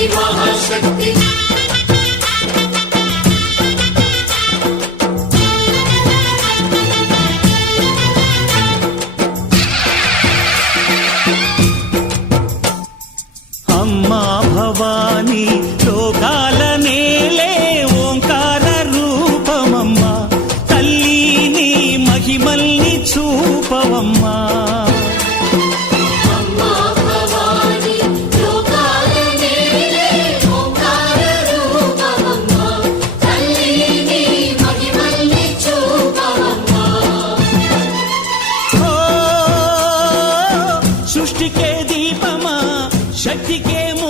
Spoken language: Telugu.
Shakti Mahashakti Shakti దీపమా? శక్తికేమో